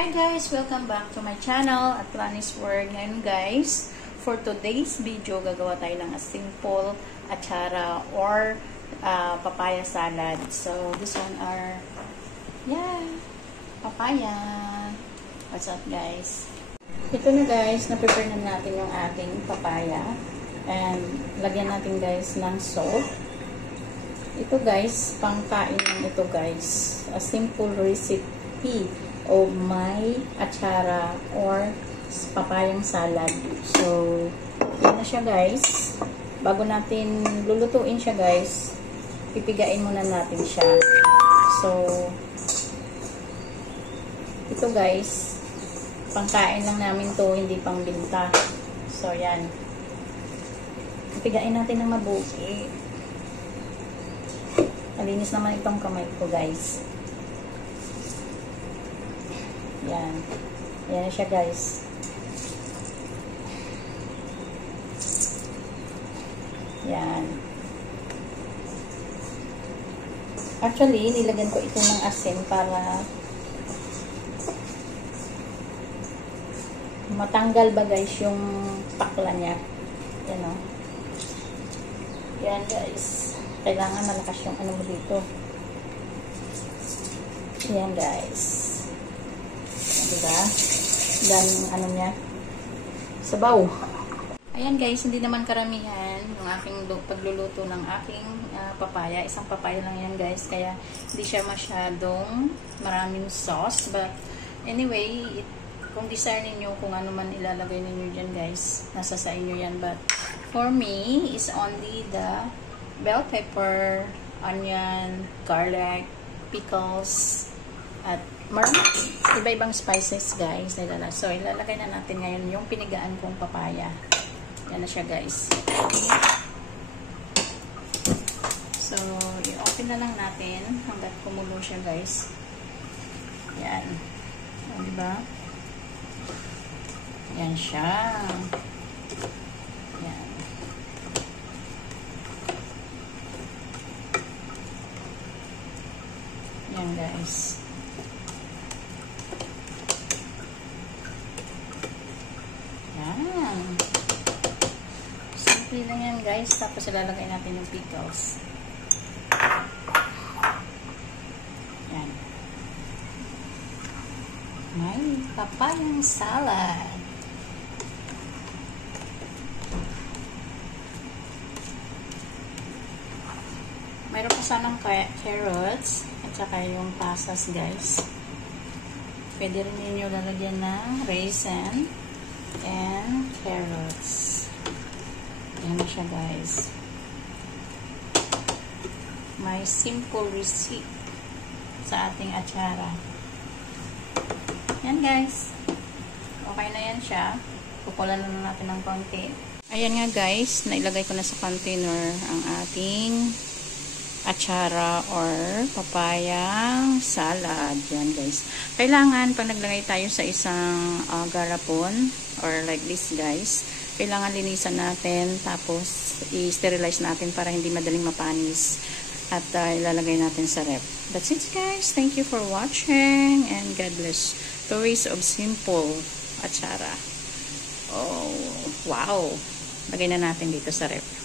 Hi guys! Welcome back to my channel at Lani's World. Ngayon guys, for today's video, gagawa tayo ng a simple atsara or papaya salad. So, this one are, papaya. What's up guys? Ito na guys, na-prepare na natin yung ating papaya. And, lagyan natin guys ng salt. Ito guys, pangkain ito guys. A simple recipe of my atsara or papayang salad. So, yan na siya guys. Bago natin lulutuin siya guys, pipigain muna natin siya. So, ito guys, pangkain lang namin to, hindi pangbinta. So, yan. Pipigain natin ng mabuti. Malinis naman itong kamay ko guys. Yan. Yan na siya guys. Yan. Actually, nilagyan ko ito ng asin para matanggal ba guys yung pakla niya. Yan o. Yan guys. Kailangan malakas yung ano mo dito. Yan guys. Diba? Dan ano niya. Sabaw. Ayan guys, hindi naman karamihan yung aking pagluluto ng aking papaya. Isang papaya lang yan guys. Kaya hindi siya masyadong maraming sauce. But anyway, kung desire ninyo kung ano man ilalagay ninyo dyan guys, nasa sa inyo yan. But for me, is only the bell pepper, onion, garlic, pickles, at iba-ibang spices guys. So, ilalagay na natin ngayon yung pinigaan kong papaya. Yan na siya guys. So, i-open na lang natin hanggat kumulo siya guys. Yan. O, diba? Yan siya. Yan. Yan guys. Yan. Simple lang yan guys. Tapos ilalagay natin yung pickles. Yan. May papayang salad. Mayroon pa sanang carrots at saka yung pasas guys. Pwede rin ninyo lalagyan ng raisin and carrots. Yan na siya guys. May simple recipe sa ating atsara. Yan guys. Okay na yan siya. Kukulan na natin ng konti. Ayan nga guys, nailagay ko na sa container ang ating atsara or papayang salad. Yan guys. Kailangan pag naglagay tayo sa isang garapon or like this guys, kailangan linisan natin tapos i-sterilize natin para hindi madaling mapanis at ilalagay natin sa ref. That's it guys. Thank you for watching and God bless. 2 ways of simple atsara. Oh, wow. Lagay na natin dito sa ref.